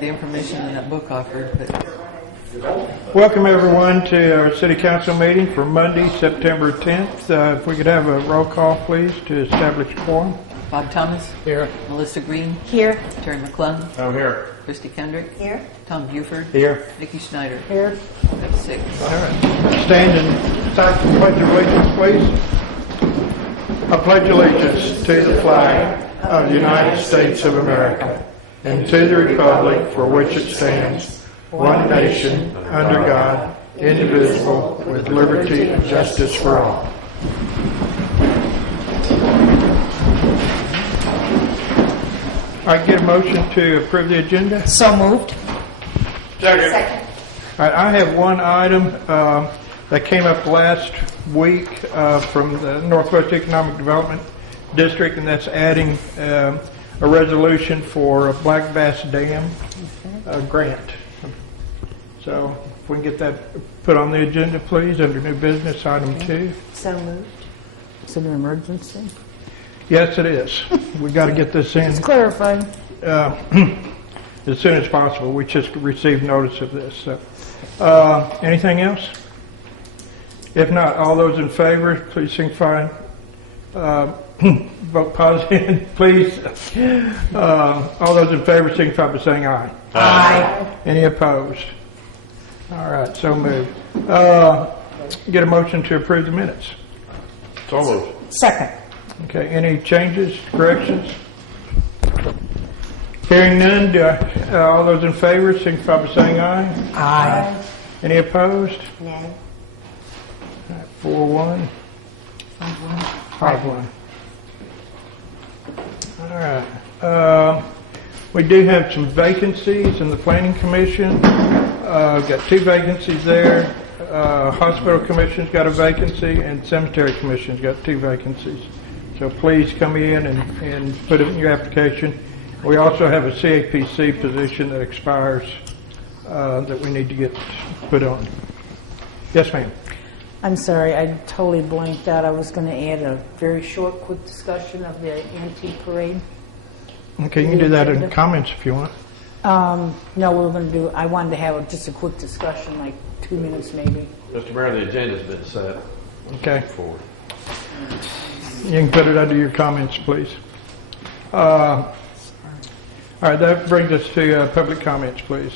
the information in that book offered. But welcome everyone to our City Council meeting for Monday, September 10th. If we could have a roll call, please, to establish quorum. Bob Thomas. Here. Melissa Greene. Here. Terry McClung. I'm here. Christy Kendrick. Here. Tom Buford. Here. Nikki Schneider. Here. That's 6. All right. Stand and recite the Pledge of Allegiance, please. I pledge allegiance to the flag of the United States of America and to the republic for which it stands, one nation, under God, indivisible, with liberty and justice for all. I get a motion to approve the agenda. So moved. Second. All right, I have one item that came up last week from the Northwest Economic Development District, and that's adding a resolution for a Black Bass Dam grant. So if we can get that put on the agenda, please, under new business, item 2. So moved. Is it an emergency? Yes, it is. We got to get this in It's clarifying. as soon as possible. We just received notice of this. So, anything else? If not, all those in favor, please signify. Vote positive, please. All those in favor signify by saying aye. Aye. Any opposed? All right, so moved. Get a motion to approve the minutes. So moved. Second. Okay, any changes, corrections? Hearing none, all those in favor signify by saying aye. Aye. Any opposed? Nay. 4-1. 5-1. All right. We do have some vacancies in the Planning Commission. Got 2 vacancies there. Hospital Commission's got a vacancy, and Cemetery Commission's got 2 vacancies. So please come in and put it in your application. We also have a CAPC position that expires that we need to get put on. Yes, ma'am. I'm sorry, I totally blanked out. I was going to add a very short, quick discussion of the antique parade. Okay, you can do that in comments if you want. No, we're going to do, I wanted to have just a quick discussion, like 2 minutes maybe. Mr. Mayor, the agenda's been set. Okay. Forward. You can put it under your comments, please. All right, that brings us to public comments, please.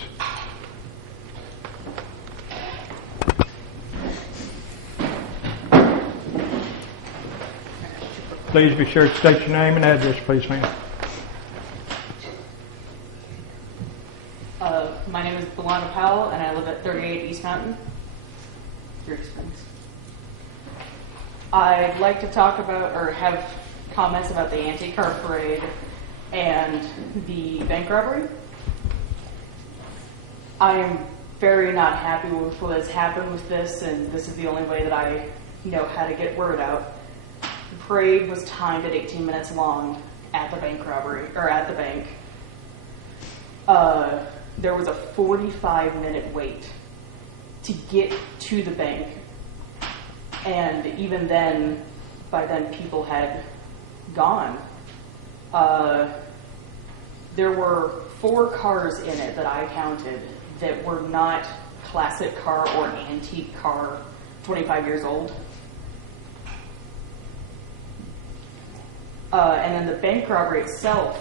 Please be sure to state your name and address, please, ma'am. My name is Belana Powell, and I live at 38 East Mountain. Your expense. I'd like to talk about, or have comments about the antique car parade and the bank robbery. I am very not happy with what has happened with this, and this is the only way that I know how to get word out. The parade was timed at 18 minutes long at the bank robbery, or at the bank. There was a 45-minute wait to get to the bank. And even then, by then people had gone. There were 4 cars in it that I counted that were not classic car or antique car, 25 years old. And then the bank robbery itself,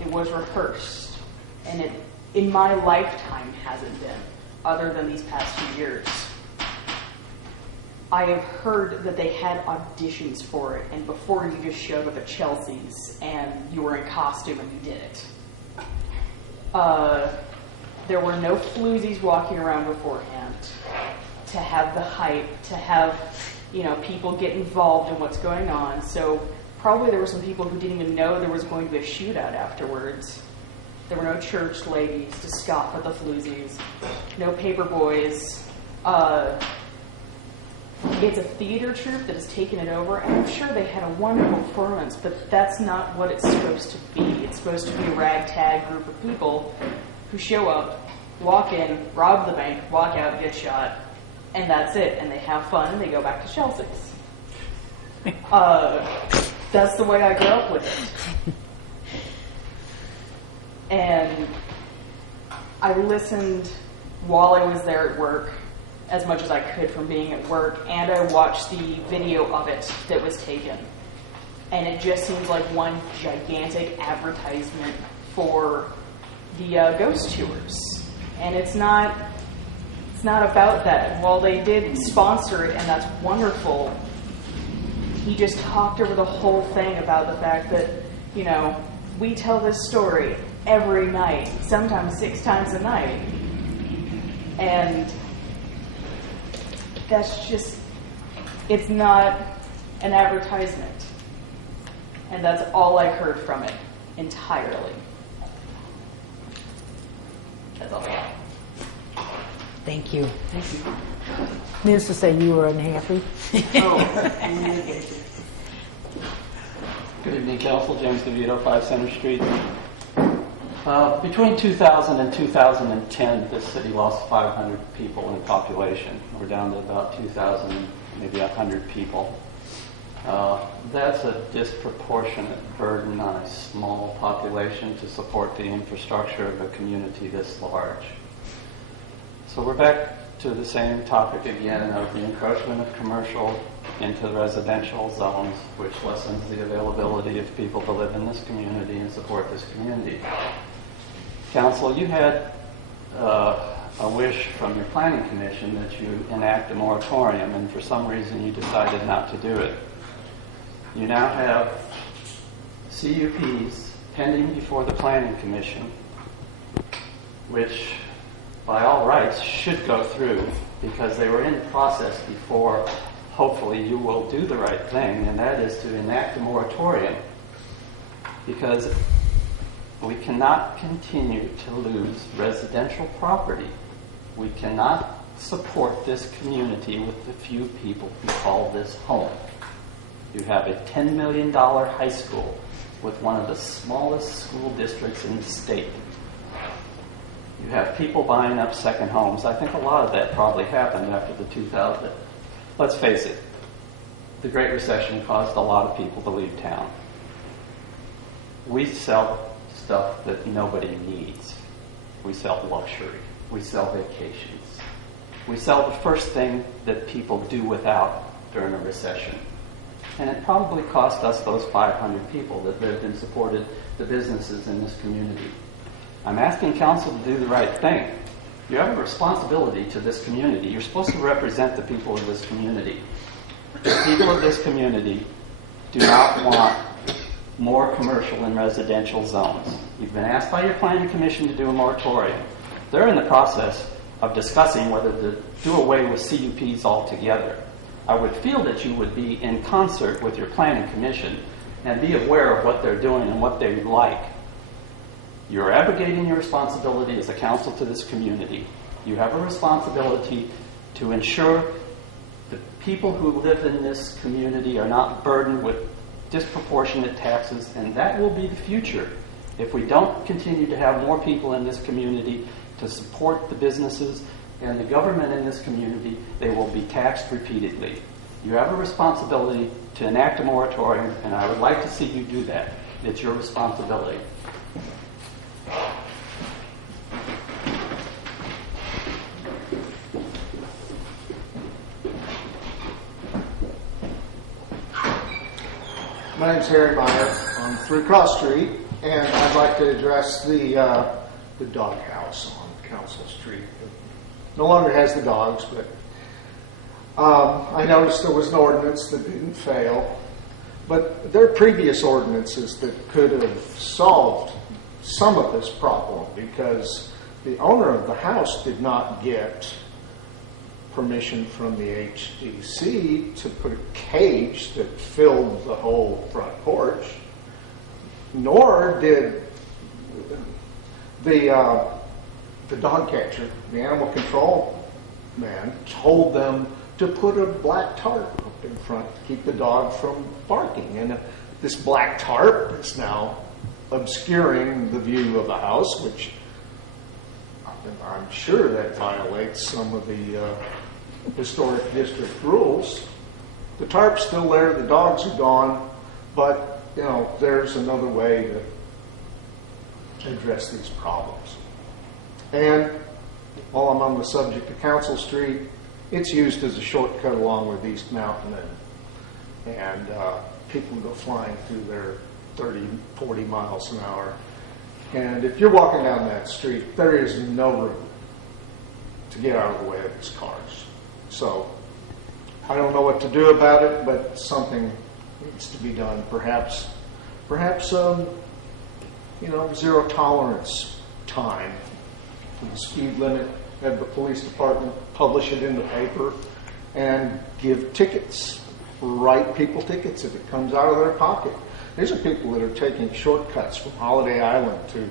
it was rehearsed. And it, in my lifetime, hasn't been, other than these past 2 years. I have heard that they had auditions for it, and before you just showed up at Chelsea's and you were in costume and you did it. There were no floozies walking around beforehand to have the hype, to have, you know, people get involved in what's going on. So probably there were some people who didn't even know there was going to be a shootout afterwards. There were no church ladies to scoff at the floozies, no paper boys. It's a theater troupe that has taken it over, and I'm sure they had a wonderful performance, but that's not what it's supposed to be. It's supposed to be a ragtag group of people who show up, walk in, rob the bank, walk out, get shot, and that's it. And they have fun, and they go back to Chelsea's. That's the way I grew up with it. And I listened while I was there at work as much as I could from being at work, and I watched the video of it that was taken. And it just seems like one gigantic advertisement for the ghost tours. And it's not about that. While they did sponsor it, and that's wonderful, he just talked over the whole thing about the fact that, you know, we tell this story every night, sometimes 6 times a night. And that's just, it's not an advertisement. And that's all I heard from it entirely. That's all I have. Thank you. Needless to say, you were unhappy. Good evening, Council. James DeVito, 5 Center Street. Between 2000 and 2010, this city lost 500 people in population. We're down to about 2,000, maybe 100 people. That's a disproportionate burden on a small population to support the infrastructure of a community this large. So we're back to the same topic again of the encroachment of commercial into residential zones, which lessens the availability of people to live in this community and support this community. Council, you had a wish from your planning commission that you enact a moratorium, and for some reason you decided not to do it. You now have CUPs pending before the planning commission, which by all rights should go through because they were in process before. Hopefully you will do the right thing, and that is to enact a moratorium, because we cannot continue to lose residential property. We cannot support this community with the few people who call this home. You have a $10 million high school with one of the smallest school districts in the state. You have people buying up second homes. I think a lot of that probably happened after the 2000. Let's face it, the Great Recession caused a lot of people to leave town. We sell stuff that nobody needs. We sell luxury. We sell vacations. We sell the first thing that people do without during a recession. And it probably cost us those 500 people that lived and supported the businesses in this community. I'm asking council to do the right thing. You have a responsibility to this community. You're supposed to represent the people of this community. The people of this community do not want more commercial and residential zones. You've been asked by your planning commission to do a moratorium. They're in the process of discussing whether to do away with CUPs altogether. I would feel that you would be in concert with your planning commission and be aware of what they're doing and what they like. You're abrogating your responsibility as a council to this community. You have a responsibility to ensure the people who live in this community are not burdened with disproportionate taxes, and that will be the future. If we don't continue to have more people in this community to support the businesses and the government in this community, they will be taxed repeatedly. You have a responsibility to enact a moratorium, and I would like to see you do that. It's your responsibility. My name's Harry Meyer. I'm 3 Cross Street, and I'd like to address the doghouse on Council Street. It no longer has the dogs, but I noticed there was an ordinance that didn't fail. But there are previous ordinances that could have solved some of this problem, because the owner of the house did not get permission from the HDC to put a cage that filled the whole front porch, nor did the dog catcher, the animal control man, told them to put a black tarp up in front to keep the dog from barking. And this black tarp is now obscuring the view of the house, which I'm sure that violates some of the historic district rules. The tarp's still there, the dogs are gone, but there's another way to address these problems. And while I'm on the subject of Council Street, it's used as a shortcut along with East Mountain, and people go flying through there 30, 40 miles an hour. And if you're walking down that street, there is no room to get out of the way of these cars. So I don't know what to do about it, but something needs to be done. Perhaps, zero tolerance time for the speed limit. Have the police department publish it in the paper and give tickets, write people tickets if it comes out of their pocket. These are people that are taking shortcuts from Holiday Island to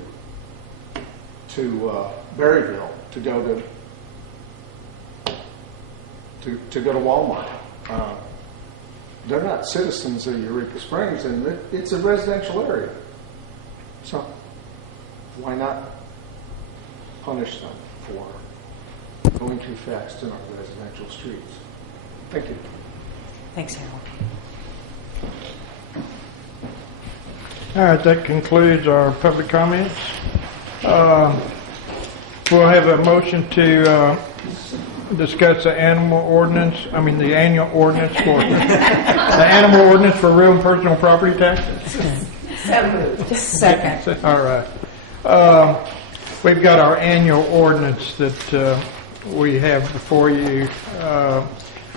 Berryville to go to Walmart. They're not citizens of Eureka Springs, and it's a residential area. So why not punish them for going too fast in our residential streets? Thank you. Thanks, Harold. All right, that concludes our public comments. We'll have a motion to discuss the annual ordinance for the animal ordinance for real and personal property taxes. Second. All right. We've got our annual ordinance that we have before you,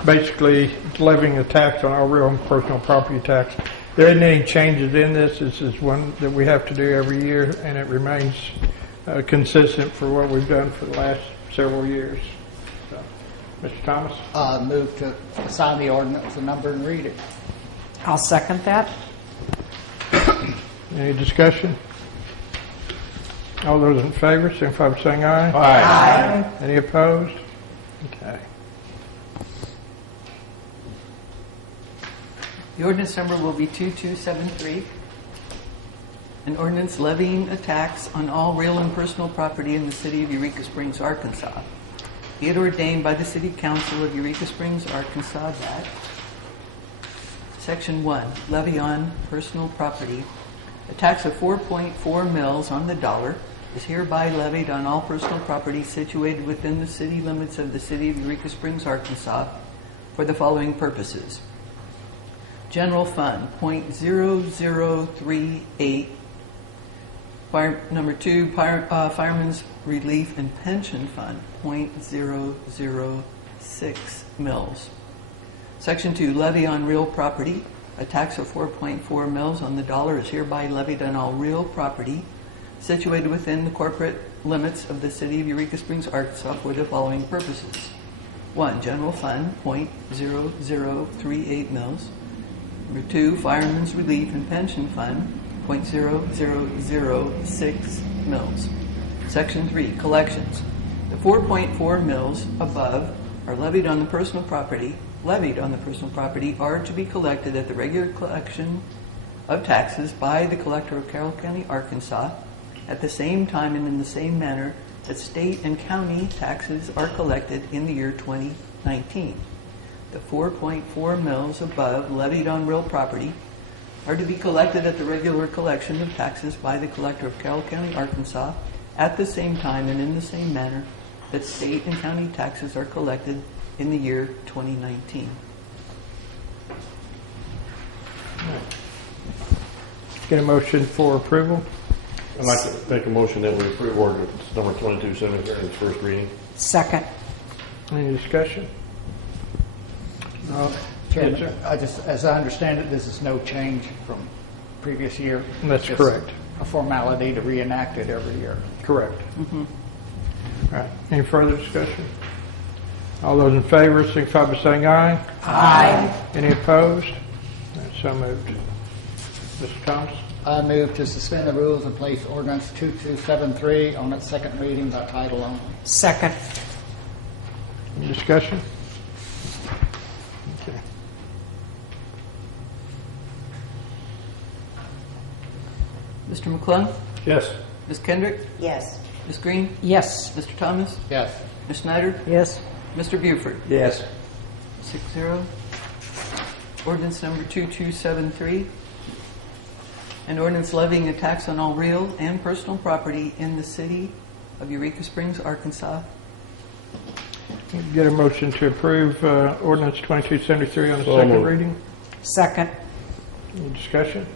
basically levying a tax on our real and personal property tax. There isn't any changes in this. This is one that we have to do every year, and it remains consistent for what we've done for the last several years. So, Mr. Thomas? Move to sign the ordinance, the number, and read it. I'll second that. Any discussion? All those in favor, signify by saying aye. Aye. Any opposed? Okay. The ordinance number will be 2273. An ordinance levying a tax on all real and personal property in the city of Eureka Springs, Arkansas. Be it ordained by the City Council of Eureka Springs, Arkansas that Section 1, levy on personal property. A tax of 4.4 mils on the dollar is hereby levied on all personal property situated within the city limits of the city of Eureka Springs, Arkansas, for the following purposes. General Fund, .0038. Number 2, Fireman's Relief and Pension Fund, .006 mils. Section 2, levy on real property. A tax of 4.4 mils on the dollar is hereby levied on all real property situated within the corporate limits of the city of Eureka Springs, Arkansas, for the following purposes. 1, General Fund, .0038 mils. Number 2, Fireman's Relief and Pension Fund, .0006 mils. Section 3, Collections. The 4.4 mils above are levied on the personal property are to be collected at the regular collection of taxes by the collector of Carroll County, Arkansas, at the same time and in the same manner that state and county taxes are collected in the year 2019. The 4.4 mils above levied on real property are to be collected at the regular collection of taxes by the collector of Carroll County, Arkansas, at the same time and in the same manner that state and county taxes are collected in the year 2019. Get a motion for approval? I'd like to make a motion that we approve ordinance number 2273 in its first reading. Second. Any discussion? No. Chairman, Yes, sir. as I understand it, this is no change from previous year. That's Just correct. A formality to reenact it every year. Correct. All right. Any further discussion? All those in favor, signify by saying aye. Aye. Any opposed? That's so moved. Mr. Thomas? I move to suspend the rules and place ordinance 2273 on its second reading by title only. Second. Any discussion? Okay. Mr. McClung? Yes. Ms. Kendrick? Yes. Ms. Greene? Yes. Mr. Thomas? Yes. Ms. Snyder? Yes. Mr. Buford? Yes. 6-0. Ordinance number 2273. An ordinance levying a tax on all real and personal property in the city of Eureka Springs, Arkansas. Get a motion to approve ordinance 2273 on the So second moved. reading. Second. Any discussion?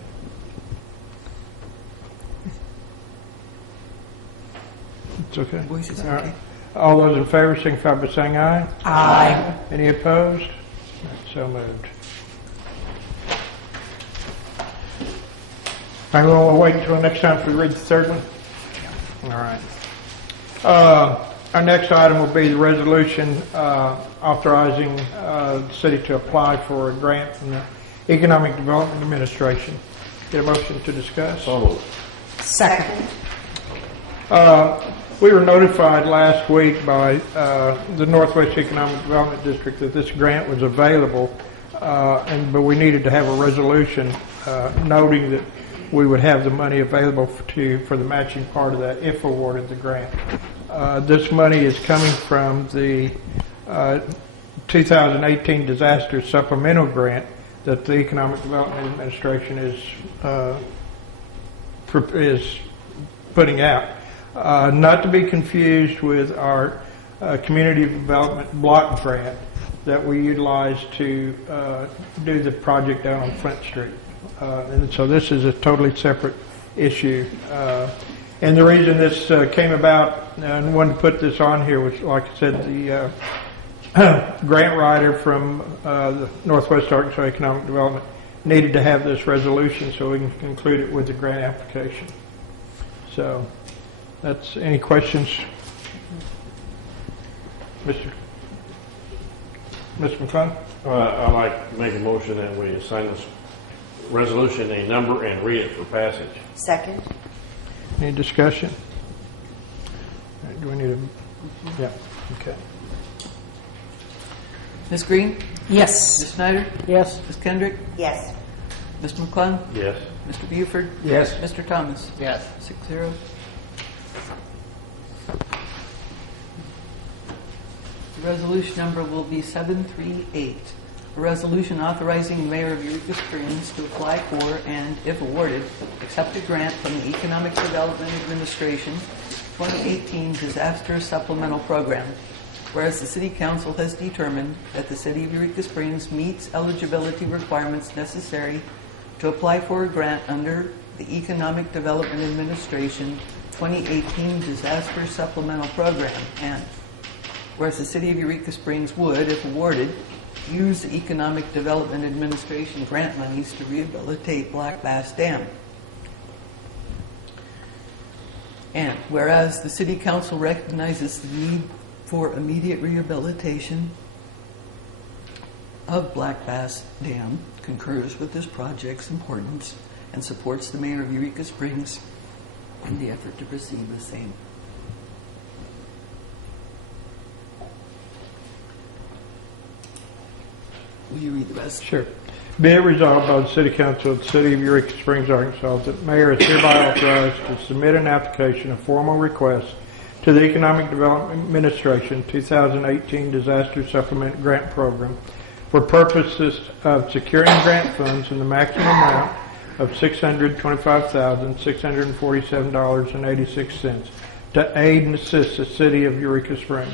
It's okay. Voice is All right. okay. All those in favor signify by saying aye. Aye. Any opposed? So moved. I will wait until next time to read the third one. All right. Our next item will be the resolution authorizing the city to apply for a grant from the Economic Development Administration. Get a motion to discuss? So moved. Second. We were notified last week by the Northwest Economic Development District that this grant was available, but we needed to have a resolution noting that we would have the money available for the matching part of that if awarded the grant. This money is coming from the 2018 Disaster Supplemental Grant that the Economic Development Administration is putting out. Not to be confused with our Community Development Block Grant that we utilize to do the project down on Flint Street. And so this is a totally separate issue. And the reason this came about and wanted to put this on here was, like I said, the grant writer from the Northwest Arkansas Economic Development needed to have this resolution so we can conclude it with the grant application. So that's any questions? Mr. McClung? I'd like to make a motion that we assign this resolution a number and read it for passage. Second. Any discussion? All right, do we need a... Yeah, okay. Ms. Greene? Yes. Ms. Snyder? Yes. Ms. Kendrick? Yes. Mr. McClung? Yes. Mr. Buford? Yes. Mr. Thomas? Yes. 6-0. The resolution number will be 738. A resolution authorizing the mayor of Eureka Springs to apply for and, if awarded, accept a grant from the Economic Development Administration 2018 Disaster Supplemental Program. Whereas the City Council has determined that the City of Eureka Springs meets eligibility requirements necessary to apply for a grant under the Economic Development Administration 2018 Disaster Supplemental Program, and whereas the City of Eureka Springs would, if awarded, use the Economic Development Administration grant monies to rehabilitate Black Bass Dam. And whereas the City Council recognizes the need for immediate rehabilitation of Black Bass Dam, concurs with this project's importance, and supports the Mayor of Eureka Springs in the effort to pursue the same. Will you read the rest? Sure. Be it resolved by the City Council of the City of Eureka Springs, Arkansas, that the mayor is hereby authorized to submit an application, a formal request, to the Economic Development Administration 2018 Disaster Supplement Grant Program for purposes of securing grant funds in the maximum amount of $625,647.86 to aid and assist the City of Eureka Springs.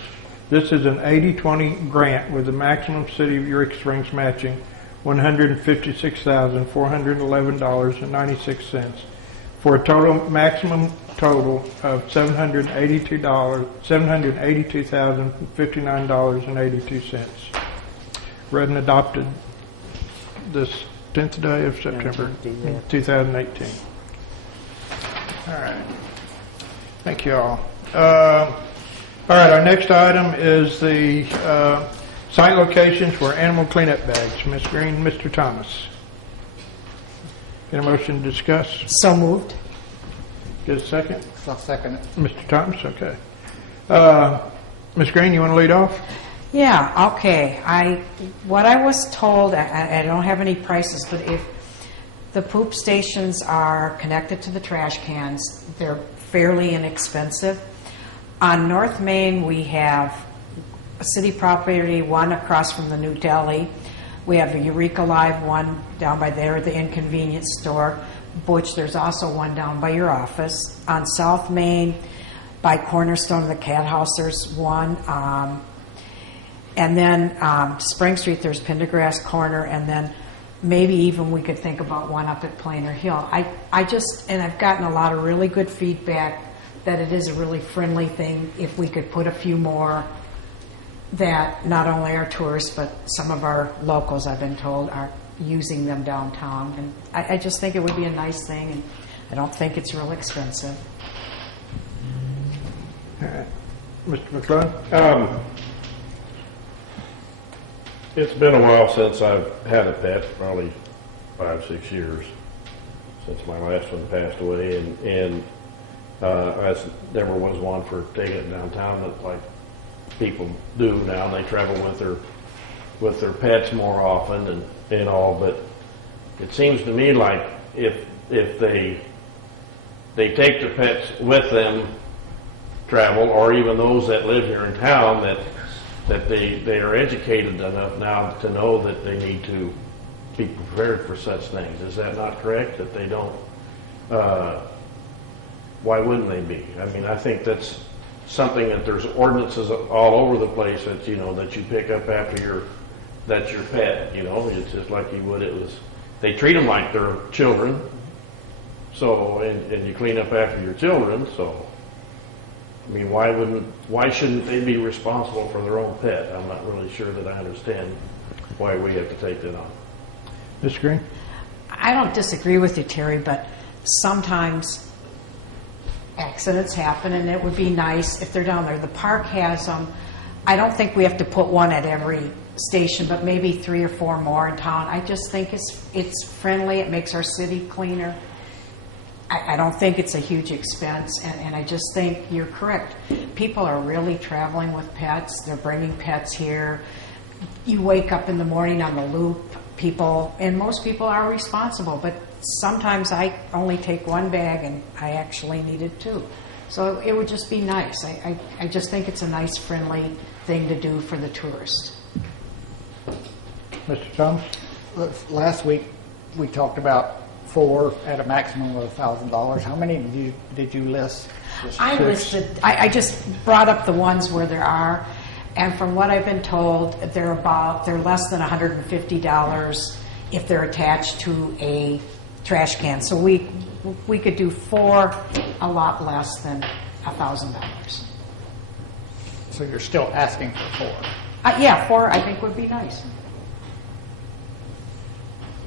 This is an 80-20 grant with the maximum City of Eureka Springs matching $156,411.96 for a maximum total of $782,059.82. Read and adopted this 10th day of September 2018. All right. Thank you all. All right, our next item is the site locations for animal cleanup bags. Ms. Greene, Mr. Thomas. Get a motion to discuss? So moved. Get a second? I'll second it. Mr. Thomas, okay. Ms. Greene, you want to lead off? Yeah, okay. What I was told, I don't have any prices, but if the poop stations are connected to the trash cans, they're fairly inexpensive. On North Main, we have a city property, one across from the new deli. We have a Eureka Live one down by there, the inconvenience store. Butch, there's also one down by your office. On South Main, by Cornerstone of the Cat House, there's one. And then Spring Street, there's Pendergrass Corner, and then maybe even we could think about one up at Plainer Hill. I just, and I've gotten a lot of really good feedback that it is a really friendly thing if we could put a few more that not only our tourists, but some of our locals, I've been told, are using them downtown. And I just think it would be a nice thing, and I don't think it's real expensive. All right. Mr. McClung? It's been a while since I've had a pet, probably 5-6 years since my last one passed away, and I never was one for taking it downtown that like people do now. They travel with their pets more often and all, but it seems to me like if they take their pets with them, travel, or even those that live here in town, that they are educated enough now to know that they need to be prepared for such things. Is that not correct? That they don't, why wouldn't they be? I mean, I think that's something that there's ordinances all over the place that, you know, that you pick up after that's your pet, you know. It's just like you would, they treat them like they're children. So, and you clean up after your children, so, I mean, why shouldn't they be responsible for their own pet? I'm not really sure that I understand why we have to take that on. Ms. Greene? I don't disagree with you, Terry, but sometimes accidents happen, and it would be nice if they're down there. The park has them. I don't think we have to put one at every station, but maybe 3 or 4 more in town. I just think it's friendly. It makes our city cleaner. I don't think it's a huge expense, and I just think you're correct. People are really traveling with pets. They're bringing pets here. You wake up in the morning on the loop, and most people are responsible, but sometimes I only take 1 bag, and I actually needed 2. So it would just be nice. I just think it's a nice, friendly thing to do for the tourist. Mr. Thomas? Last week, we talked about 4 at a maximum of $1,000. How many did you list? I just brought up the ones where there are, and from what I've been told, they're less than $150 if they're attached to a trash can. So we could do 4 a lot less than $1,000. So you're still asking for 4? Yeah, 4 I think would be nice.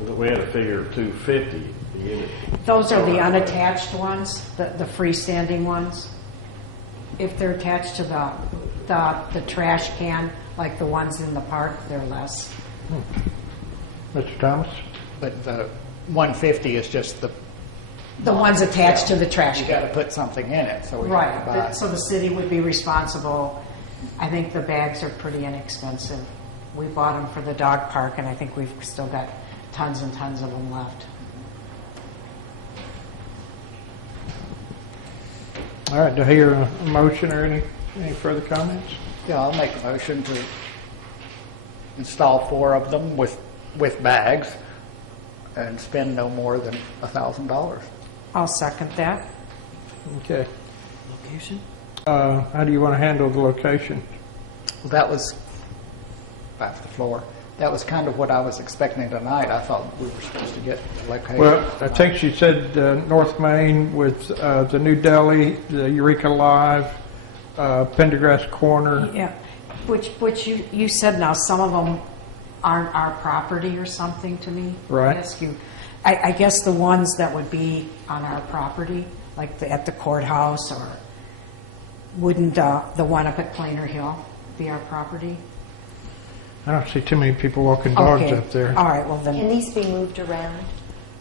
We had a figure of $250. Those are the unattached ones, the freestanding ones. If they're attached to the trash can, like the ones in the park, they're less. Mr. Thomas? But the 150 is just the ones attached to the trash you can. got to put something in it, so we Right. have to buy. So the city would be responsible. I think the bags are pretty inexpensive. We bought them for the dog park, and I think we've still got tons and tons of them left. All right, do I hear a motion or any further comments? Yeah, I'll make a motion to install 4 of them with bags and spend no more than $1,000. I'll second that. Okay. Location? How do you want to handle the location? Well, that was, back to the floor, that was kind of what I was expecting tonight. I thought we were supposed to get the location. Well, I think she said North Main with the new deli, the EUREKA Live, Pendergrass Corner. Yeah, which you said now, some of them aren't our property or something to me. Right. I guess the ones that would be on our property, like at the courthouse, or wouldn't the one up at Plainer Hill be our property? I don't see too many people walking dogs Okay. up there. All right, well Can then, these be moved around?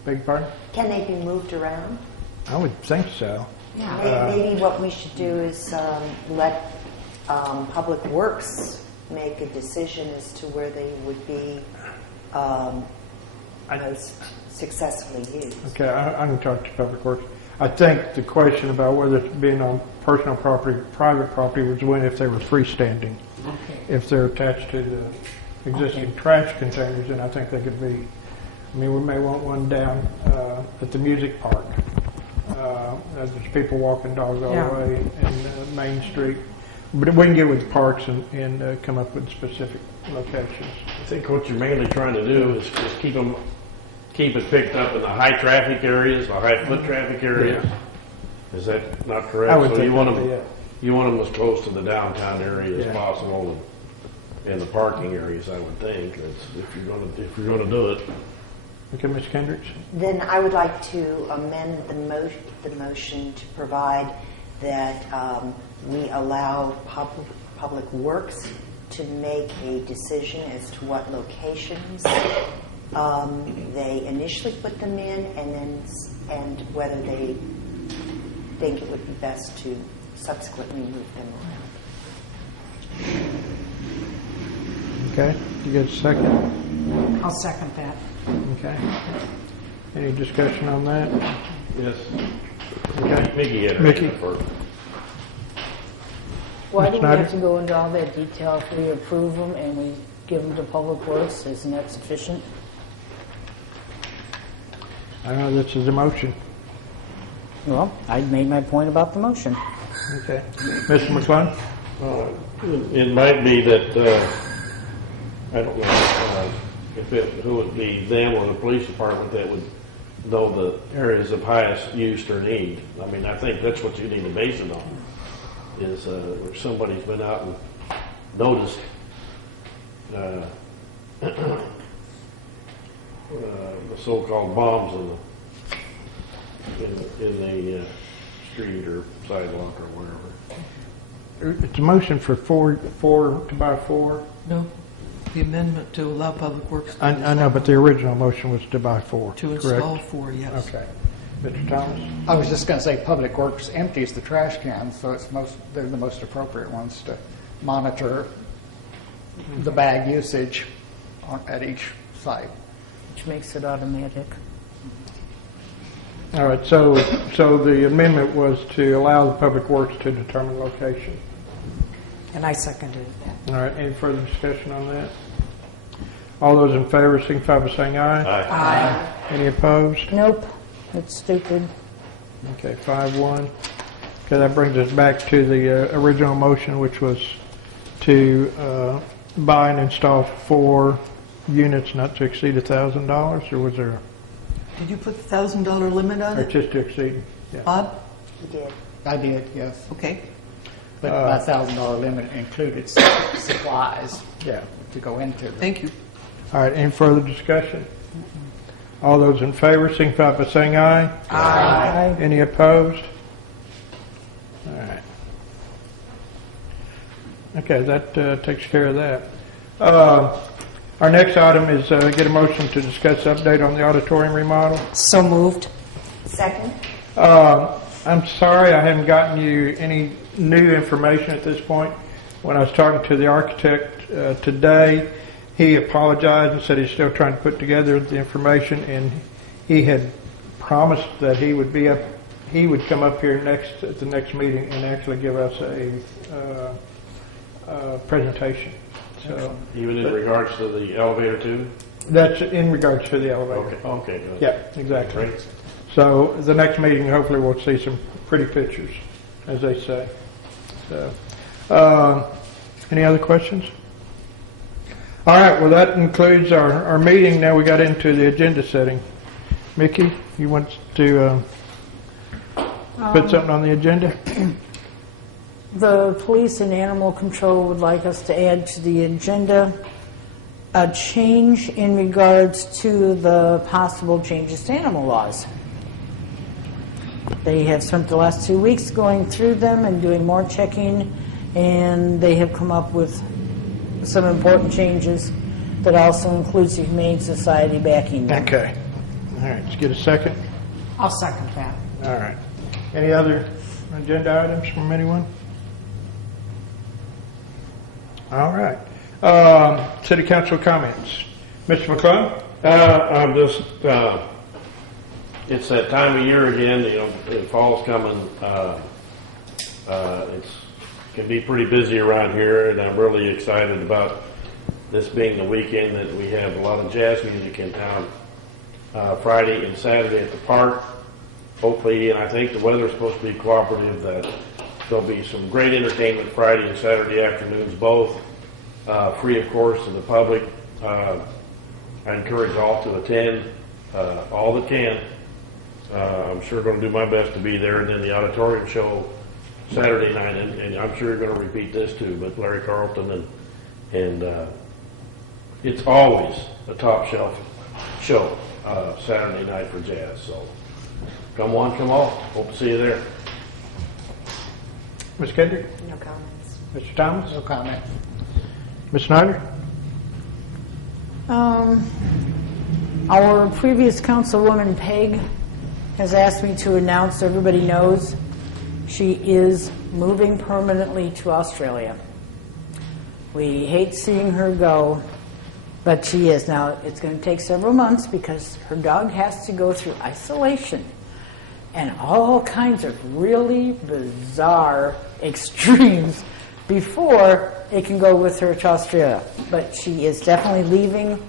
Beg your pardon? Can they be moved around? I would think so. Maybe what we should do is let Public Works make a decision as to where they would be most successfully used. Okay, I can talk to Public Works. I think the question about whether it's being on personal property, private property, was when if they were freestanding. okay. If they're attached to the existing trash containers, then I think they could be. I mean, we may want one down at the music park. There's people walking dogs all Yeah. the way in Main Street. But we can get with parks and come up with specific locations. I think what you're mainly trying to do is keep it picked up in the high traffic areas, the high foot traffic areas. Is that not correct? I would So think you want that'd be them, it. you want them as close to the downtown area as Yeah. possible, and the parking areas, I would think, if you're gonna do it. Okay, Ms. Kendricks? Then I would like to amend the motion to provide that we allow Public Works to make a decision as to what locations they initially put them in, and whether they think it would be best to subsequently move them around. Okay, you get a second? I'll second that. Okay. Any discussion on that? Yes. Okay. Mickey had her Mickey. hand up first. Why do we Snyder? have to go into all that detail if we approve them and we give them to Public Works? Isn't that sufficient? I know this is a motion. Well, I made my point about the motion. Okay. Mr. McClung? It might be that, I don't know, who would be them or the police department that would know the areas of highest use or need. I mean, I think that's what you need to base it on, is where somebody's been out and noticed the so-called bombs in the street or sidewalk or wherever. It's a motion for four to buy four. No, the amendment to allow Public Works to I know, but the original motion was to buy four. to correct? install 4, yes. Okay. Mr. Thomas? I was just going to say Public Works empties the trash cans, so they're the most appropriate ones to monitor the bag usage at each site. Which makes it automatic. All right, so the amendment was to allow the Public Works to determine location. And I seconded that. All right, any further discussion on that? All those in favor signify by saying aye. Aye. Any opposed? Nope, it's stupid. Okay, 5-1. Okay, that brings us back to the original motion, which was to buy and install 4 units not to exceed $1,000, or was there, Did you put the $1,000 limit on or it? just to exceed? Yeah. Bob? You did. I did, yes. Okay. But my $1,000 limit included supplies Yeah. to go into it. Thank you. All right, any further discussion? All those in favor signify by saying aye. Aye. Any opposed? All right. Okay, that takes care of that. Our next item is get a motion to discuss update on the auditorium remodel. So moved. Second? I'm sorry I haven't gotten you any new information at this point. When I was talking to the architect today, he apologized and said he's still trying to put together the information, and he had promised that he would come up here at the next meeting and actually give us a presentation. So Even in regards to the elevator too? that's in regards to the elevator. Okay, good. Yeah, exactly. Great. So the next meeting, hopefully, we'll see some pretty pictures, as they say. So, any other questions? All right. Well, that concludes our meeting. Now we got into the agenda setting. Mickey, you want to put something on the agenda? The police and animal control would like us to add to the agenda a change in regards to the possible changes to animal laws. They have spent the last 2 weeks going through them and doing more checking, and they have come up with some important changes that also includes the Humane Society backing them. Okay. All right. Let's get a second. I'll second that. All right. Any other agenda items from anyone? All right. City Council comments. Mr. McClung? I'm just, it's that time of year again, fall's coming. It's can be pretty busy around here, and I'm really excited about this being the weekend that we have a lot of jazz music in town. Friday and Saturday at the park, hopefully, and I think the weather's supposed to be cooperative, that there'll be some great entertainment Friday and Saturday afternoons, both free, of course, to the public. I encourage all to attend, all that can. I'm sure going to do my best to be there, and then the Auditorium show Saturday night, and I'm sure you're going to repeat this too, but Larry Carlton, and it's always a top shelf show Saturday night for jazz. So come one, come all. Hope to see you there. Ms. Kendrick? No comments. Mr. Thomas? No comment. Ms. Snyder? Our previous councilwoman, Peg, has asked me to announce, so everybody knows, she is moving permanently to Australia. We hate seeing her go, but she is. Now, it's going to take several months because her dog has to go through isolation and all kinds of really bizarre extremes before it can go with her to Australia. But she is definitely leaving.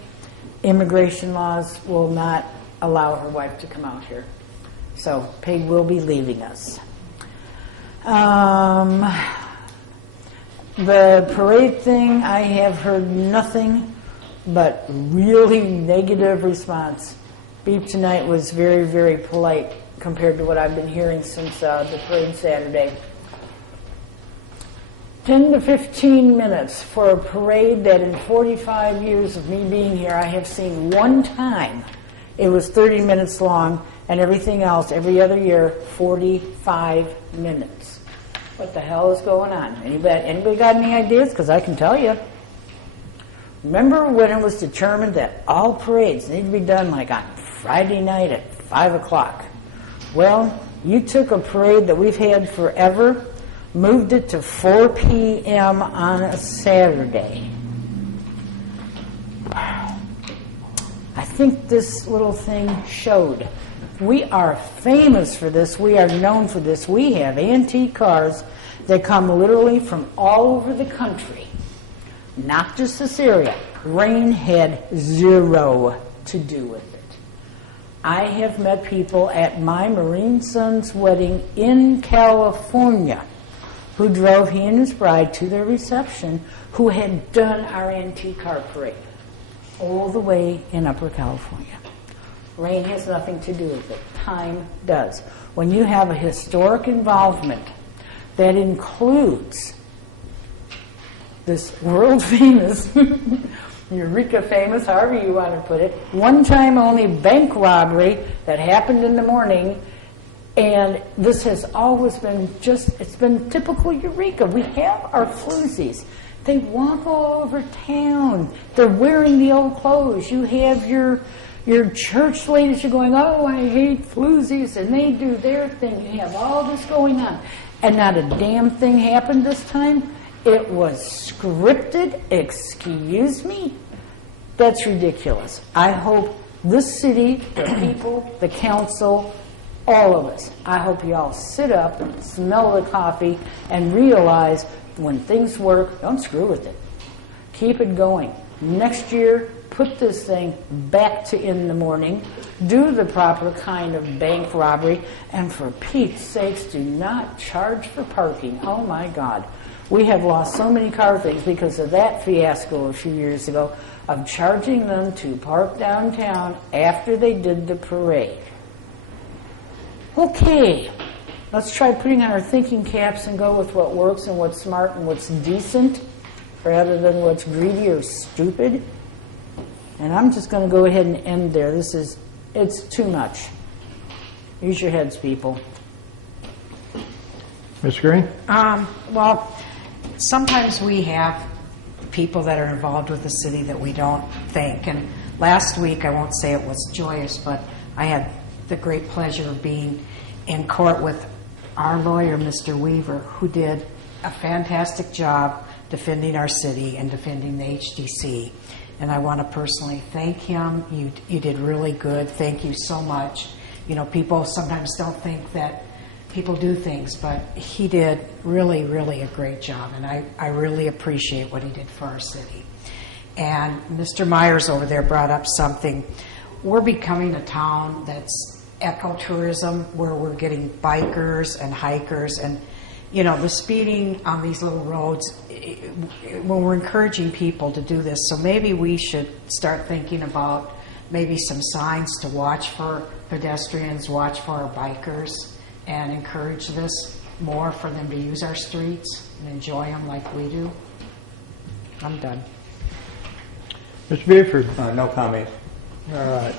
Immigration laws will not allow her wife to come out here. So Peg will be leaving us. The parade thing, I have heard nothing but really negative response. Beep tonight was very, very polite compared to what I've been hearing since the parade Saturday. 10 to 15 minutes for a parade that in 45 years of me being here, I have seen one time. It was 30 minutes long, and everything else, every other year, 45 minutes. What the hell is going on? Anybody got any ideas? Because I can tell you. Remember when it was determined that all parades need to be done like on Friday night at 5 o'clock? Well, you took a parade that we've had forever, moved it to 4 p.m. on a Saturday. I think this little thing showed. We are famous for this. We are known for this. We have antique cars that come literally from all over the country, not just this area. Rain had zero to do with it. I have met people at my Marine son's wedding in California who drove he and his bride to their reception who had done our antique car parade all the way in Upper California. Rain has nothing to do with it. Time does. When you have a historic involvement that includes this world famous, Eureka famous, however you want to put it, one time only bank robbery that happened in the morning, and this has always been it's been typical Eureka. We have our floozies. They walk all over town. They're wearing the old clothes. You have your church ladies are going, oh, I hate floozies, and they do their thing. You have all this going on. And not a damn thing happened this time. It was scripted. Excuse me? That's ridiculous. I hope this city, the people, the council, all of us, I hope you all sit up, smell the coffee, and realize when things work, don't screw with it. Keep it going. Next year, put this thing back to in the morning, do the proper kind of bank robbery, and for Pete's sakes, do not charge for parking. Oh my God. We have lost so many car things because of that fiasco a few years ago of charging them to park downtown after they did the parade. Okay, let's try putting on our thinking caps and go with what works and what's smart and what's decent rather than what's greedy or stupid. And I'm just going to go ahead and end there. It's too much. Use your heads, people. Ms. Greene? Well, sometimes we have people that are involved with the city that we don't think. And last week, I won't say it was joyous, but I had the great pleasure of being in court with our lawyer, Mr. Weaver, who did a fantastic job defending our city and defending the HDC. And I want to personally thank him. You did really good. Thank you so much. You know, people sometimes don't think that people do things, but he did really, really a great job. And I really appreciate what he did for our city. And Mr. Myers over there brought up something. We're becoming a town that's ecotourism where we're getting bikers and hikers and, you know, the speeding on these little roads, when we're encouraging people to do this. So maybe we should start thinking about maybe some signs to watch for pedestrians, watch for our bikers, and encourage this more for them to use our streets and enjoy them like we do. I'm done. Mr. Buford? No comment. All right.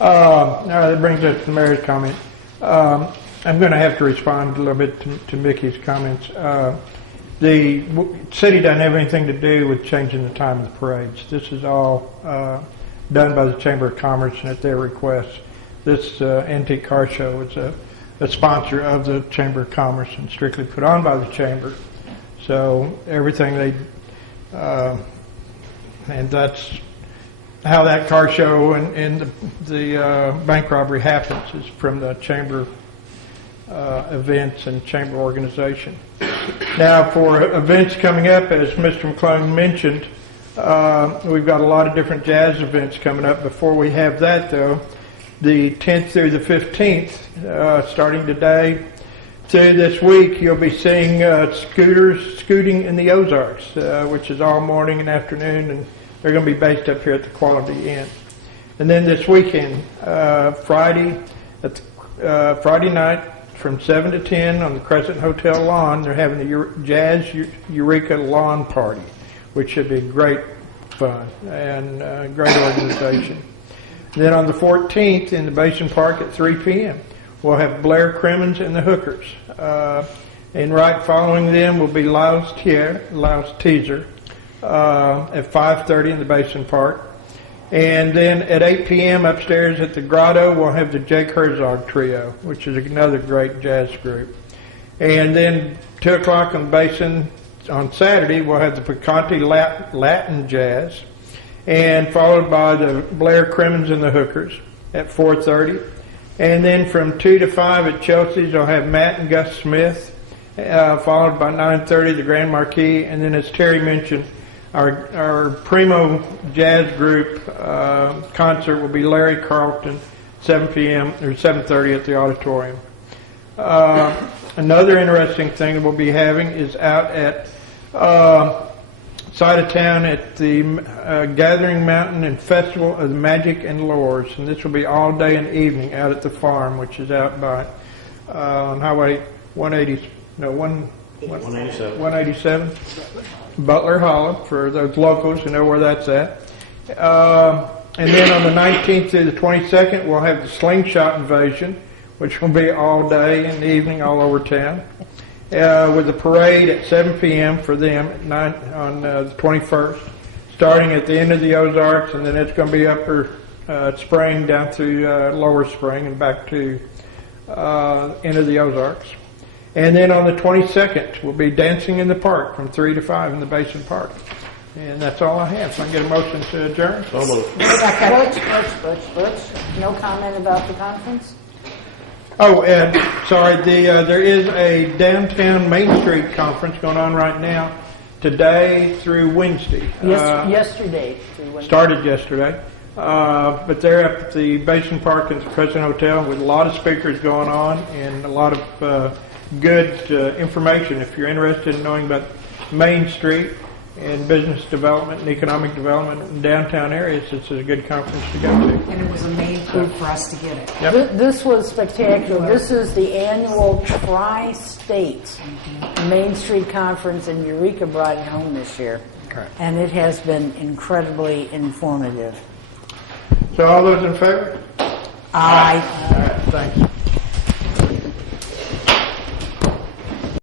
Now that brings us to the mayor's comment. I'm going to have to respond a little bit to Mickey's comments. The city doesn't have anything to do with changing the time of the parades. This is all done by the Chamber of Commerce and at their request. This antique car show is a sponsor of the Chamber of Commerce and strictly put on by the Chamber. So everything they, and that's how that car show and the bank robbery happens, is from the Chamber events and Chamber organization. Now for events coming up, as Mr. McClung mentioned, we've got a lot of different jazz events coming up. Before we have that though, the 10th through the 15th, starting today through this week, you'll be seeing scooting in the Ozarks, which is all morning and afternoon, and they're going to be based up here at the Quality Inn. And then this weekend, Friday night from 7 to 10 on the Crescent Hotel lawn, they're having the Jazz EUREKA lawn party, which should be great fun and great organization. Then on the 14th in the Basin Park at 3 p.m., we'll have Blair Crimmins and the Hookers. And right following them will be Laus Teaser at 5:30 in the Basin Park. And then at 8 p.m. upstairs at the Grotto, we'll have the Jake Herzog Trio, which is another great jazz group. And then 2 o'clock on the Basin on Saturday, we'll have the Picante Latin Jazz, and followed by the Blair Crimmins and the Hookers at 4:30. And then from 2 to 5 at Chelsea's, I'll have Matt and Gus Smith, followed by 9:30 the Grand Marquis. And then as Terry mentioned, our Primo Jazz Group concert will be Larry Carlton, 7 p.m. or 7:30 at the Auditorium. Another interesting thing that we'll be having is out at side of town at the Gathering Mountain and Festival of the Magic and Lures, and this will be all day and evening out at the farm, which is out by on Highway 187, Butler Hollow, for those locals who know where that's at. And then on the 19th through the 22nd, we'll have the Slingshot Invasion, which will be all day and evening all over town, with a parade at 7 p.m. for them on the 21st, starting at the end of the Ozarks, and then it's going to be upper Spring down through lower Spring and back to end of the Ozarks. And then on the 22nd, we'll be dancing in the park from 3 to 5 in the Basin Park. And that's all I have. So I can get a motion to adjourn. So moved. Butch, no comment about the conference? Oh, and sorry, there is a downtown Main Street conference going on right now, today through Wednesday. Yesterday through Wednesday. Started yesterday. But they're up at the Basin Park at the Crescent Hotel with a lot of speakers going on and a lot of good information. If you're interested in knowing about Main Street and business development and economic development in downtown areas, this is a good conference to go to. And it was a main point for us to get it. Yep. This was spectacular. This is the annual Tri-State Main Street Conference, and EUREKA brought it home this year. Okay. And it has been incredibly informative. So all those in favor? Aye. All right, thanks.